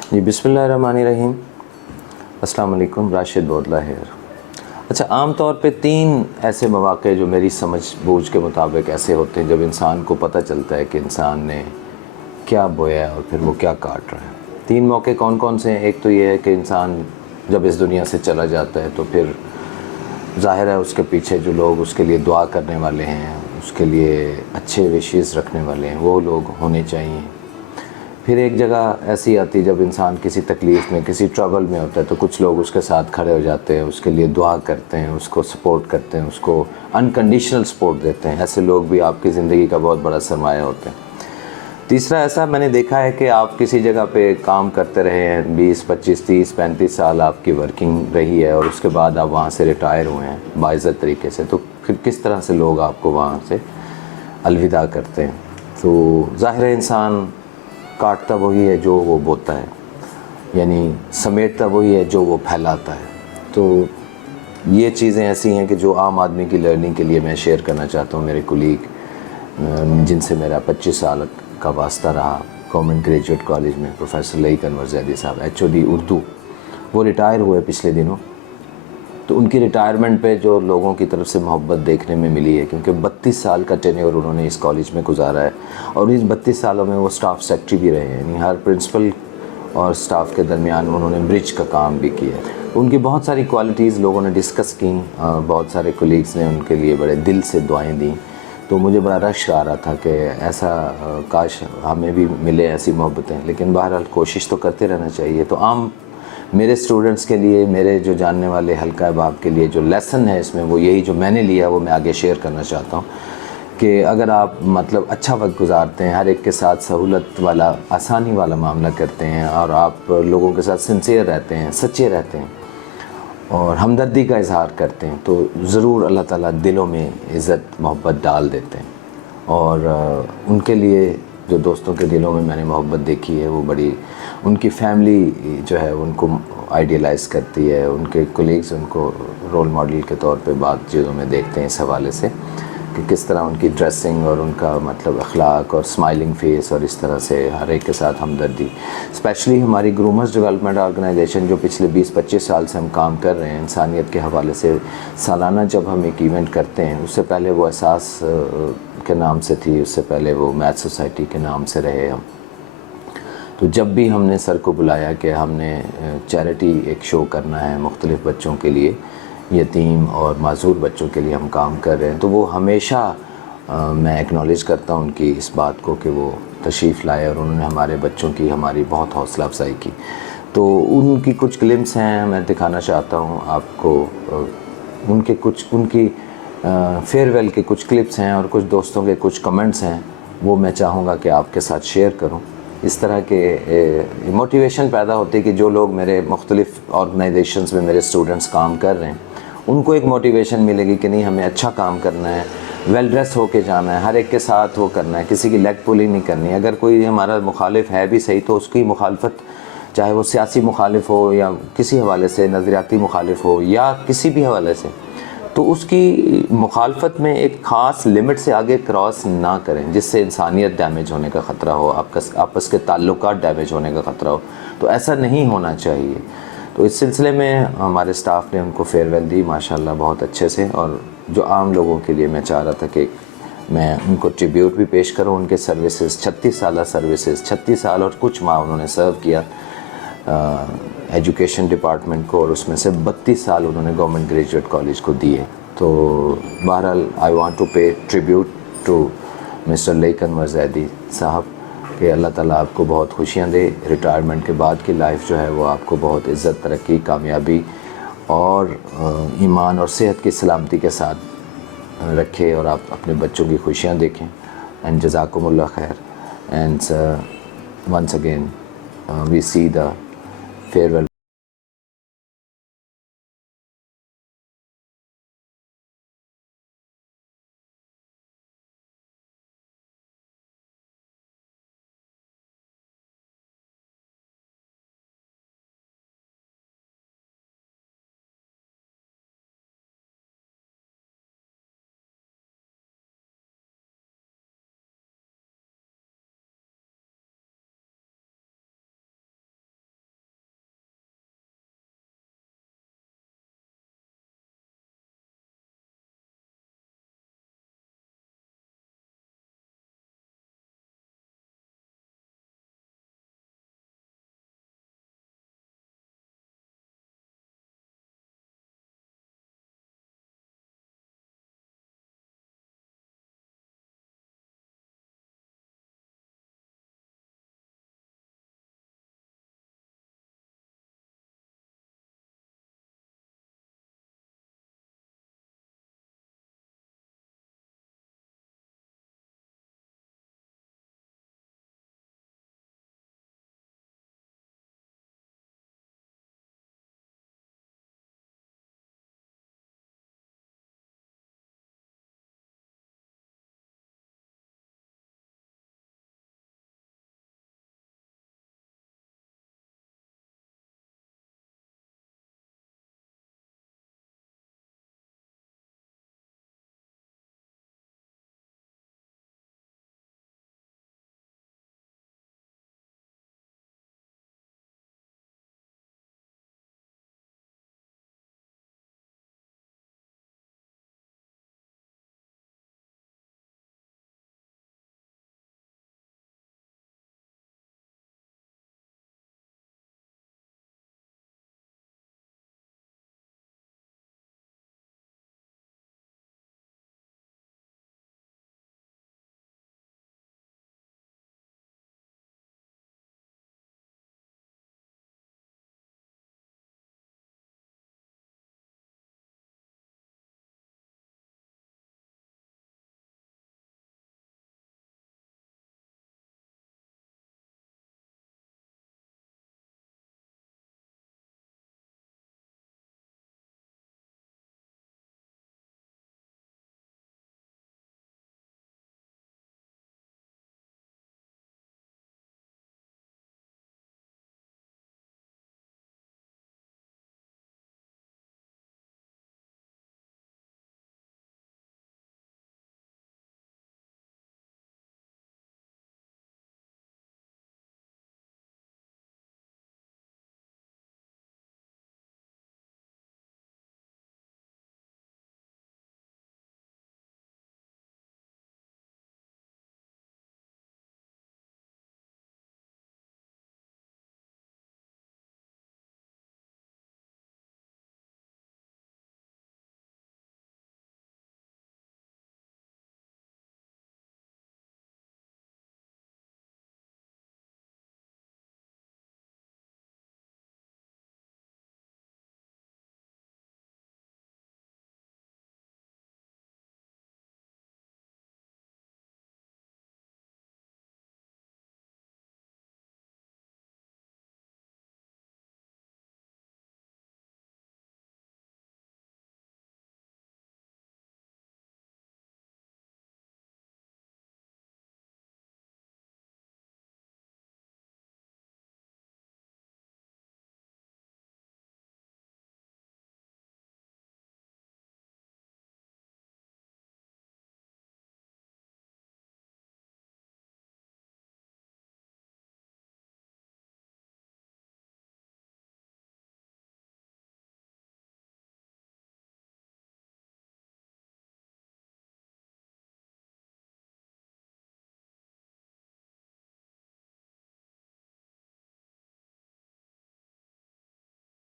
جی بسم اللہ الرحمن الرحیم. السلام علیکم. راشد بودلا ہے. اچھا، عام طور پہ 3 ایسے مواقع جو میری سمجھ بوجھ کے مطابق ایسے ہوتے ہیں جب انسان کو پتہ چلتا ہے کہ انسان نے کیا بویا ہے اور پھر وہ کیا کاٹ رہا ہے. 3 موقع کون کون سے ہیں؟ ایک تو یہ ہے کہ انسان جب اس دنیا سے چلا جاتا ہے تو پھر ظاہر ہے اس کے پیچھے جو لوگ اس کے لیے دعا کرنے والے ہیں، اس کے لیے اچھے وشیز رکھنے والے ہیں، وہ لوگ ہونے چاہیے. پھر ایک جگہ ایسی آتی جب انسان کسی تکلیف میں، کسی ٹربل میں ہوتا ہے تو کچھ لوگ اس کے ساتھ کھڑے ہو جاتے ہیں، اس کے لیے دعا کرتے ہیں، اس کو سپورٹ کرتے ہیں، اس کو انکنڈیشنل سپورٹ دیتے ہیں. ایسے لوگ بھی آپ کی زندگی کا بہت بڑا سرمایہ ہوتے ہیں. تیسرا ایسا میں نے دیکھا ہے کہ آپ کسی جگہ پہ کام کرتے رہے ہیں، 20 25 30 35 سال آپ کی ورکنگ رہی ہے، اور اس کے بعد آپ وہاں سے ریٹائر ہوئے ہیں باعزت طریقے سے، تو پھر کس طرح سے لوگ آپ کو وہاں سے الوداع کرتے ہیں. تو ظاہر ہے انسان کاٹتا وہی ہے جو وہ بوتا ہے، یعنی سمیٹتا وہی ہے جو وہ پھیلاتا ہے. تو یہ چیزیں ایسی ہیں کہ جو عام آدمی کی لرننگ کے لیے میں شیئر کرنا چاہتا ہوں. میرے کولیگ جن سے میرا 25 سال کا واسطہ رہا گورنمنٹ گریجویٹ کالج میں، پروفیسر لئی انور زیدی صاحب HOD اردو، وہ ریٹائر ہوئے پچھلے دنوں. تو ان کی ریٹائرمنٹ پہ جو لوگوں کی طرف سے محبت دیکھنے میں ملی ہے، کیونکہ 32 سال کا ٹینیور انہوں نے اس کالج میں گزارا ہے، اور اس 32 سالوں میں وہ سٹاف سیکٹری بھی رہے ہیں، یعنی ہر پرنسپل اور سٹاف کے درمیان انہوں نے برج کا کام بھی کیا ہے. ان کی بہت ساری کوالٹیز لوگوں نے ڈسکس کیں، بہت سارے کولیگز نے ان کے لیے بڑے دل سے دعائیں دیں. تو مجھے بڑا رش آ رہا تھا کہ ایسا کاش ہمیں بھی ملے ایسی محبتیں، لیکن بہرحال کوشش تو کرتے رہنا چاہیے. تو عام میرے اسٹوڈنٹس کے لیے، میرے جو جاننے والے حلقہ احباب کے لیے جو لیسن ہے اس میں، وہ یہی جو میں نے لیا وہ میں آگے شیئر کرنا چاہتا ہوں کہ اگر آپ مطلب اچھا وقت گزارتے ہیں، ہر ایک کے ساتھ سہولت والا، آسانی والا معاملہ کرتے ہیں، اور آپ لوگوں کے ساتھ سنسیئر رہتے ہیں، سچے رہتے ہیں اور ہمدردی کا اظہار کرتے ہیں، تو ضرور اللہ تعالیٰ دلوں میں عزت محبت ڈال دیتے ہیں. اور ان کے لیے جو دوستوں کے دلوں میں نے محبت دیکھی ہے، وہ بڑی، ان کی فیملی جو ہے ان کو آئیڈیلائز کرتی ہے، ان کے کولیگز ان کو رول ماڈل کے طور پہ بعض چیزوں میں دیکھتے ہیں اس حوالے سے کہ کس طرح ان کی ڈریسنگ اور ان کا مطلب اخلاق اور اسمائلنگ فیس، اور اس طرح سے ہر ایک کے ساتھ ہمدردی. اسپیشلی ہماری گرومرز ڈیولپمنٹ آرگنائزیشن جو پچھلے 20 25 سال سے ہم کام کر رہے ہیں انسانیت کے حوالے سے، سالانہ جب ہم ایک ایونٹ کرتے ہیں، اس سے پہلے وہ احساس کے نام سے تھی، اس سے پہلے وہ میتھ سوسائٹی کے نام سے رہے ہم. تو جب بھی ہم نے سر کو بلایا کہ ہم نے چیریٹی ایک شو کرنا ہے مختلف بچوں کے لیے، یتیم اور معذور بچوں کے لیے ہم کام کر رہے ہیں، تو وہ ہمیشہ میں ایکنالج کرتا ہوں ان کی اس بات کو کہ وہ تشریف لائے اور انہوں نے ہمارے بچوں کی ہماری بہت حوصلہ افزائی کی. تو ان کی کچھ گلمس ہیں، میں دکھانا چاہتا ہوں آپ کو. ان کی فیئر ویل کے کچھ کلپس ہیں اور کچھ دوستوں کے کچھ کمنٹس ہیں، وہ میں چاہوں گا کہ آپ کے ساتھ شیئر کروں. اس طرح کے موٹیویشن پیدا ہوتی ہے کہ جو لوگ میرے مختلف آرگنائزیشنز میں میرے اسٹوڈنٹس کام کر رہے ہیں، ان کو ایک موٹیویشن ملے گی کہ نہیں، ہمیں اچھا کام کرنا ہے، ویل ڈریس ہو کے جانا ہے، ہر ایک کے ساتھ وہ کرنا ہے، کسی کی لیگ پولنگ نہیں کرنی. اگر کوئی ہمارا مخالف ہے بھی صحیح، تو اس کی مخالفت، چاہے وہ سیاسی مخالف ہو یا کسی حوالے سے نظریاتی مخالف ہو یا کسی بھی حوالے سے، تو اس کی مخالفت میں ایک خاص لمٹ سے آگے کراس نہ کریں، جس سے انسانیت ڈیمیج ہونے کا خطرہ ہو، آپس کے تعلقات ڈیمیج ہونے کا خطرہ ہو. تو ایسا نہیں ہونا چاہیے. تو اس سلسلے میں ہمارے سٹاف نے ان کو فیئر ویل دی ماشاءاللہ بہت اچھے سے. اور جو عام لوگوں کے لیے میں چاہ رہا تھا کہ میں ان کو ٹریبیوٹ بھی پیش کروں، ان کے سروسز، 36 سالہ سروسز، 36 سال اور کچھ ماہ انہوں نے سرو کیا ایجوکیشن ڈپارٹمنٹ کو، اور اس میں سے 32 سال انہوں نے گورنمنٹ گریجویٹ کالج کو دیے. تو بہرحال I want to pay tribute to mister Laeeq Anwar Zaidi صاحب کہ اللہ تعالیٰ آپ کو بہت خوشیاں دے. ریٹائرمنٹ کے بعد کی لائف جو ہے وہ آپ کو بہت عزت، ترقی، کامیابی اور ایمان اور صحت کی سلامتی کے ساتھ رکھے، اور آپ اپنے بچوں کی خوشیاں دیکھیں. اینڈ جزاکم اللہ خیر. And once again we see the farewell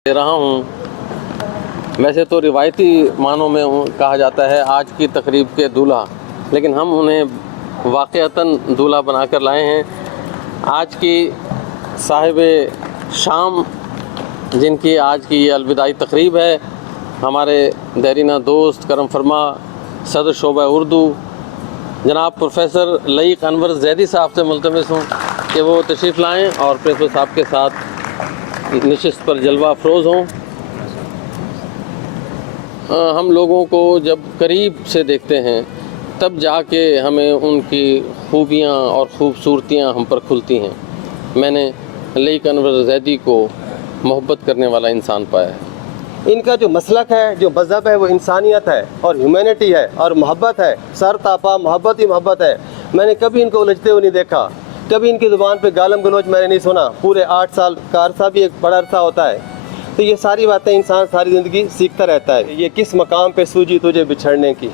दे रहा हूँ। वैसे तो रिवायती मानों में कहा जाता है आज की तकरीब के दूल्हा, लेकिन हम उन्हें वाक़अतन दूल्हा बनाकर लाए हैं। आज की साहिब शाम जिनकी आज की ये अलविदाई तकरीब है, हमारे देरीना दोस्त करम फरमा सदर शोबा उर्दू जनाब प्रोफेसर लईक अनवर जैदी साहब से मुल्तमिस हूँ कि वो तशरीफ़ लाएँ और प्रिंसिपल साहब के साथ नशिस्त पर जलवा अफरोज़ हों। हम लोगों को जब करीब से देखते हैं तब जाके हमें उनकी खूबियाँ और ख़ूबसूरतियाँ हम पर खुलती हैं। मैंने लईक अनवर जैदी को मोहब्बत करने वाला इंसान पाया है। इनका जो मसलक है, जो मज़हब है, वो इंसानियत है और ह्यूमैनिटी है और मोहब्बत है, सर तापा मोहब्बत ही मोहब्बत है। मैंने कभी इनको उलझते हुए नहीं देखा, कभी इनकी ज़ुबान पे गालम गलोच मैंने नहीं सुना। पूरे 8 साल का अरसा भी एक बड़ा अरसा होता है, तो ये सारी बातें इंसान सारी ज़िंदगी सीखता रहता है। ये किस मकाम पे सूझी तुझे बिछड़ने की,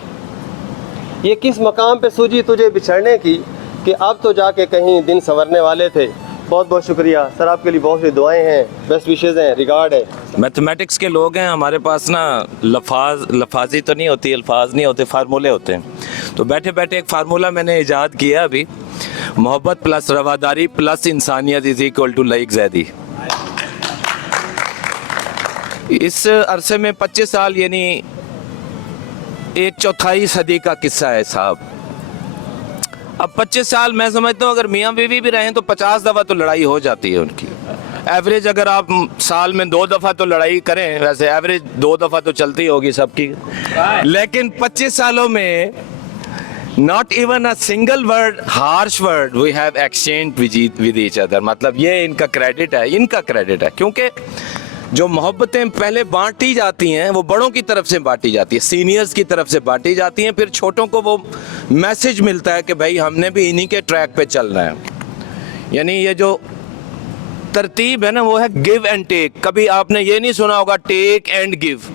ये किस मकाम पे सूझी तुझे बिछड़ने की कि अब तो जाके कहीं दिन संवरने वाले थे। बहुत बहुत शुक्रिया सर, आपके लिए बहुत सी दुआएं हैं, बेस्ट विशेज़ हैं, रिगार्ड है। मैथमेटिक्स के लोग हैं, हमारे पास ना लफाजी तो नहीं होती, अल्फाज नहीं होते, फार्मूले होते हैं। तो बैठे बैठे एक फार्मूला मैंने इजाद किया अभी, मोहब्बत प्लस रवादारी प्लस इंसानियत is equal to Laeeq Zaidi. इस अरसे में 25 साल यानी 1/4 सदी का किस्सा है साहब। अब 25 साल मैं समझता हूँ अगर मियाँ बीवी भी रहें तो 50 दफ़ा तो लड़ाई हो जाती है उनकी। एवरेज अगर आप साल में 2 दफ़ा तो लड़ाई करें, वैसे एवरेज 2 दफ़ा तो चलती होगी सबकी, लेकिन 25 सालों में not even a single word harsh word we have exchange with each other. मतलब ये इनका क्रेडिट है, इनका क्रेडिट है, क्योंकि जो मोहब्बतें पहले बांटी जाती हैं वो बड़ों की तरफ से बांटी जाती है, सीनियर्स की तरफ से बांटी जाती हैं, फिर छोटों को वो मैसेज मिलता है कि भाई हमने भी इन्हीं के ट्रैक पे चलना है। यानी ये जो तरतीब है ना वो है गिव एंड टेक। कभी आपने ये नहीं सुना होगा टेक एंड गिव।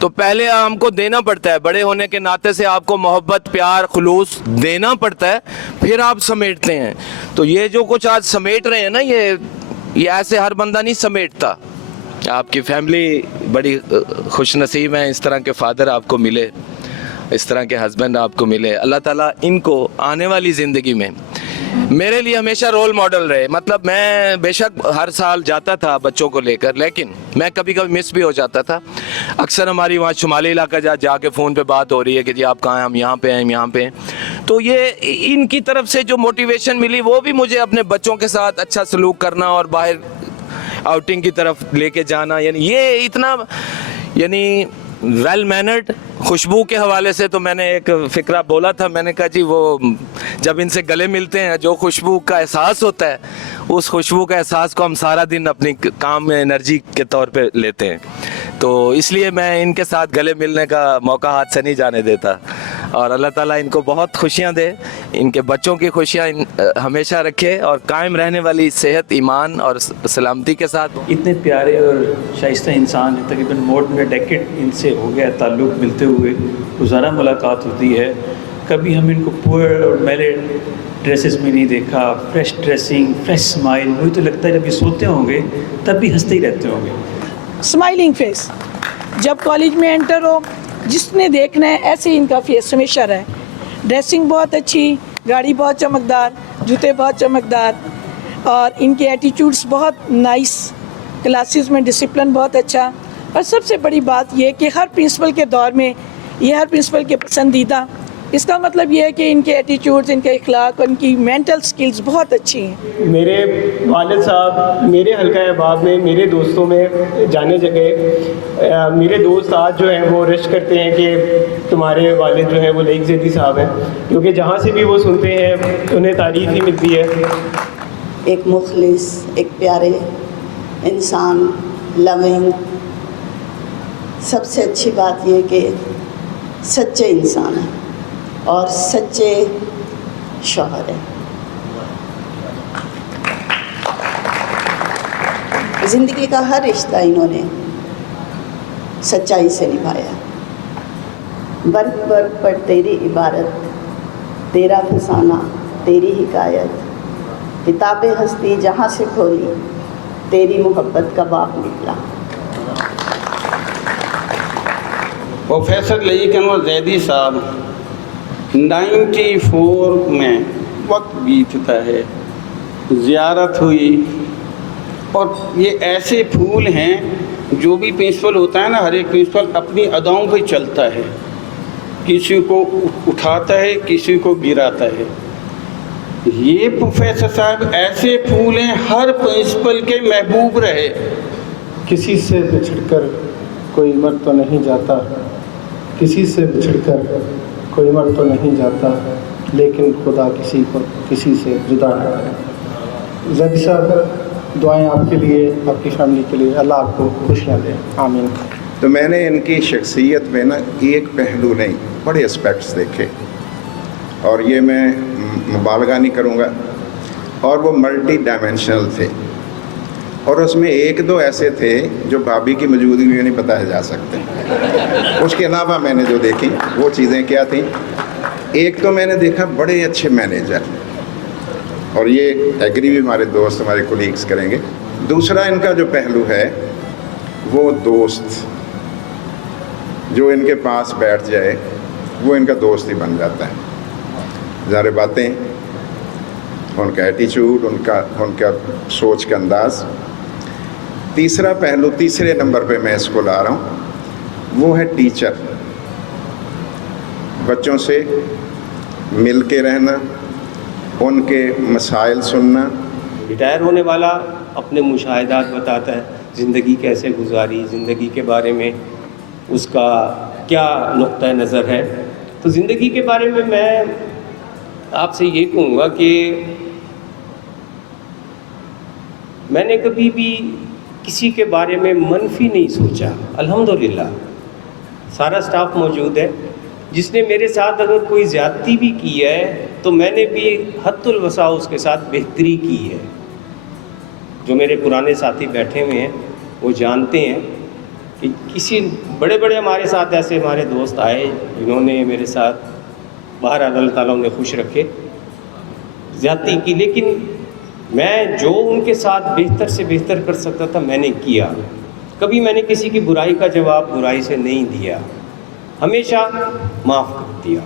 तो पहले हमको देना पड़ता है, बड़े होने के नाते से आपको मोहब्बत प्यार खुलूस देना पड़ता है, फिर आप समेटते हैं। तो ये जो कुछ आज समेट रहे हैं ना, ये ऐसे हर बंदा नहीं समेटता। आपकी फैमिली बड़ी खुश नसीब है, इस तरह के फादर आपको मिले, इस तरह के हस्बैंड आपको मिले। अल्लाह ताला इनको आने वाली ज़िंदगी में मेरे लिए हमेशा रोल मॉडल रहे। मतलब मैं बेशक हर साल जाता था बच्चों को लेकर, लेकिन मैं कभी कभी मिस भी हो जाता था। अक्सर हमारी वहाँ शुमाली इलाका जाके फ़ोन पे बात हो रही है कि जी आप कहाँ हैं, हम यहाँ पे हैं, हम यहाँ पे हैं। तो ये इनकी तरफ से जो मोटिवेशन मिली वो भी मुझे अपने बच्चों के साथ अच्छा सलूक करना और बाहर आउटिंग की तरफ लेके जाना, यानी ये इतना यानी वेल मैनर्ड। खुशबू के हवाले से तो मैंने एक फ़िक्रा बोला था, मैंने कहा जी वो जब इनसे गले मिलते हैं जो खुशबू का एहसास होता है, उस खुशबू का एहसास को हम सारा दिन अपनी काम में एनर्जी के तौर पे लेते हैं। तो इसलिए मैं इनके साथ गले मिलने का मौका हाथ से नहीं जाने देता। और अल्लाह ताला इनको बहुत खुशियाँ दे, इनके बच्चों की खुशियाँ हमेशा रखे और कायम रहने वाली सेहत, ईमान और सलामती के साथ। इतने प्यारे और शाइस्ता इंसान हैं, तकरीबन मोर देन डेकेड इनसे हो गया ताल्लुक़, मिलते हुए रोज़ाना मुलाकात होती है। कभी हम इनको पुअर और मैले ड्रेसेस में नहीं देखा, फ्रेश ड्रेसिंग, फ्रेश स्माइल। मुझे तो लगता है जब ये सोते होंगे तब भी हंसते ही रहते होंगे। स्माइलिंग फेस, जब कॉलेज में एंटर हो जिसने देखना है ऐसे ही इनका फेस हमेशा रहे। ड्रेसिंग बहुत अच्छी, गाड़ी बहुत चमकदार, जूते बहुत चमकदार और इनके एटीट्यूड्स बहुत नाइस, क्लासेस में डिसिप्लिन बहुत अच्छा। और सबसे बड़ी बात ये कि हर प्रिंसिपल के दौर में ये हर प्रिंसिपल के पसंदीदा। इसका मतलब ये है कि इनके एटीट्यूड्स, इनके इखलाक, उनकी मेंटल स्किल्स बहुत अच्छी हैं। मेरे वालिद साहब मेरे हल्का अहबाब में, मेरे दोस्तों में जाने जगह मेरे दोस्त आज जो हैं वो रश करते हैं कि तुम्हारे वालिद जो हैं वो लईक जैदी साहब हैं, क्योंकि जहाँ से भी वो सुनते हैं उन्हें तारीफ़ ही मिलती है। एक मुखलिस, एक प्यारे इंसान, लविंग। सबसे अच्छी बात ये कि सच्चे इंसान हैं और सच्चे शौहर हैं। ज़िंदगी का हर रिश्ता इन्होंने सच्चाई से निभाया। बर्फ बर्फ पर तेरी इबारत, तेरा फसाना, तेरी हिकायत, किताबें हस्ती जहाँ से खोली, तेरी मोहब्बत का बाप निकला। प्रोफेसर लईक अनवर जैदी साहब 94 में वक्त बीतता है, ज़ियारत हुई, और ये ऐसे फूल हैं, जो भी प्रिंसिपल होता है ना, हर एक प्रिंसिपल अपनी अदाओं पे चलता है, किसी को उठाता है, किसी को गिराता है। ये प्रोफेसर साहब ऐसे फूल हैं, हर प्रिंसिपल के महबूब रहे। किसी से बिछड़कर कोई मर तो नहीं जाता, किसी से बिछड़कर कोई मर तो नहीं जाता, लेकिन खुदा किसी को किसी से जुदा न करे। ज़ैदी साहब, दुआएं आपके लिए, आपकी फैमिली के लिए, अल्लाह आपको खुशियाँ दे, आमीन। तो मैंने इनकी शख्सियत में ना एक पहलू नहीं, बड़े एस्पेक्ट्स देखे, और ये मैं मुबालगा नहीं करूँगा, और वो मल्टी डायमेंशनल थे, और उसमें एक दो ऐसे थे जो भाभी की मौजूदगी में नहीं बताए जा सकते। उसके अलावा मैंने जो देखी वो चीज़ें क्या थीं, एक तो मैंने देखा बड़े अच्छे मैनेजर, और ये एग्री भी हमारे दोस्त, हमारे कोलीग्स करेंगे। दूसरा इनका जो पहलू है वो दोस्त, जो इनके पास बैठ जाए वो इनका दोस्त ही बन जाता है। ज़ाहिर बातें, उनका एटीट्यूड, उनका सोच का अंदाज़। तीसरा पहलू, तीसरे नंबर पे मैं इसको ला रहा हूँ, वो है टीचर। बच्चों से मिल के रहना, उनके मसाइल सुनना। रिटायर होने वाला अपने मुशाहिदात बताता है, ज़िंदगी कैसे गुजारी, ज़िंदगी के बारे में उसका क्या नुक्ता नज़र है। तो ज़िंदगी के बारे में मैं आपसे ये कहूँगा कि मैंने कभी भी किसी के बारे में मनफी नहीं सोचा। अल्हम्दुलिल्लाह सारा स्टाफ मौजूद है, जिसने मेरे साथ अगर कोई ज़्यादती भी की है तो मैंने भी हद्दुल वसा उसके साथ बेहतरी की है। जो मेरे पुराने साथी बैठे हुए हैं वो जानते हैं कि किसी बड़े बड़े हमारे साथ ऐसे हमारे दोस्त आए जिन्होंने मेरे साथ, बाहर अल्लाह ताला उन्हें खुश रखे, ज़्यादती की, लेकिन मैं जो उनके साथ बेहतर से बेहतर कर सकता था मैंने किया। कभी मैंने किसी की बुराई का जवाब बुराई से नहीं दिया, हमेशा माफ़ कर दिया।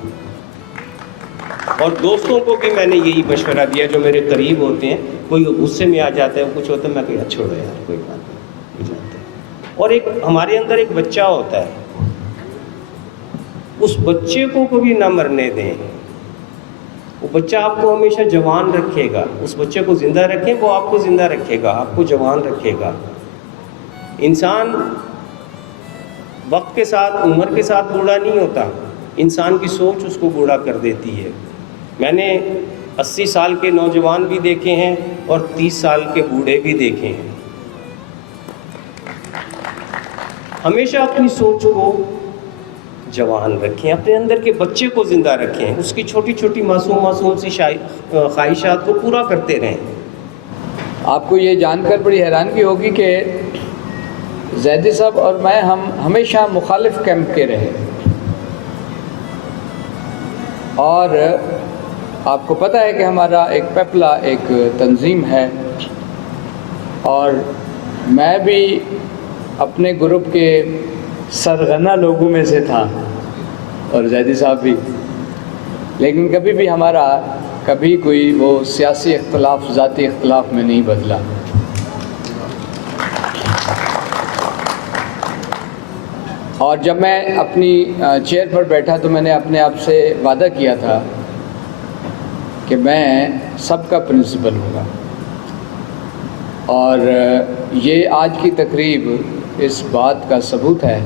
और दोस्तों को भी मैंने यही मशवरा दिया जो मेरे करीब होते हैं। कोई गुस्से में आ जाता है, कुछ होता है, मैं कहा छोड़ो यार, कोई बात नहीं, जाते हैं। और एक हमारे अंदर एक बच्चा होता है, उस बच्चे को कभी ना मरने दें। वो बच्चा आपको हमेशा जवान रखेगा। उस बच्चे को ज़िंदा रखें, वो आपको ज़िंदा रखेगा, आपको जवान रखेगा। इंसान वक्त के साथ, उम्र के साथ बूढ़ा नहीं होता, इंसान की सोच उसको बूढ़ा कर देती है। मैंने 80 साल के नौजवान भी देखे हैं और 30 साल के बूढ़े भी देखे हैं। हमेशा अपनी सोच को जवान रखें, अपने अंदर के बच्चे को ज़िंदा रखें, उसकी छोटी छोटी मासूम सी ख्वाहिशात को पूरा करते रहें। आपको ये जानकर बड़ी हैरानगी होगी कि ज़ैदी साहब और मैं हम हमेशा मुखालिफ कैंप के रहे, और आपको पता है कि हमारा एक पेपला एक तंजीम है, और मैं भी अपने ग्रुप के सरगना लोगों में से था और ज़ैदी साहब भी, लेकिन कभी भी हमारा कभी कोई वो सियासी इख्तलाफ, ज़ाती इख्तलाफ में नहीं बदला। और जब मैं अपनी चेयर पर बैठा तो मैंने अपने आप से वादा किया था कि मैं सबका प्रिंसिपल हूँगा, और ये आज की तकरीब इस बात का सबूत है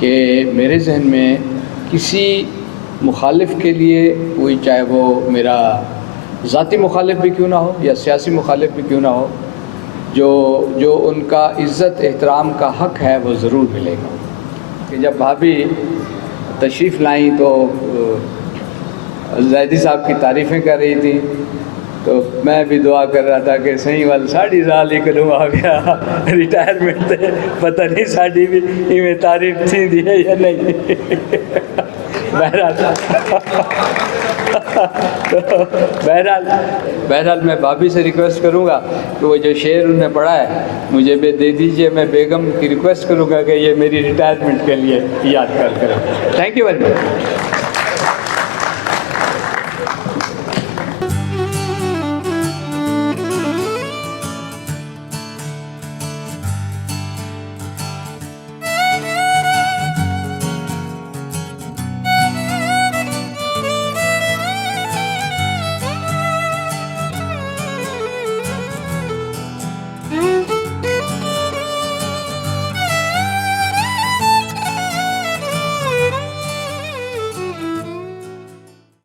कि मेरे जहन में किसी मुखालिफ के लिए, कोई चाहे वो मेरा ज़ाती मुखालिफ भी क्यों ना हो या सियासी मुखालिफ भी क्यों ना हो, जो उनका इज़्ज़त एहतराम का हक़ है वो ज़रूर मिलेगा। कि जब भाभी तशरीफ़ लाई तो ज़ैदी साहब की तारीफ़ें कर रही थी, तो मैं भी दुआ कर रहा था कि सही वाल साड़ी साल ही करूँ आ गया रिटायरमेंट थे, पता नहीं साड़ी भी इवें तारीफ़ थी दी है या नहीं। बहरहाल تو بہرحال میں بھابھی سے ریکویسٹ کروں گا کہ وہ جو شعر انہوں نے پڑھا ہے مجھے بھی دے دیجئے. میں بیگم کی ریکویسٹ کروں گا کہ یہ میری ریٹائرمنٹ کے لیے یادگار کریں. Thank you very much.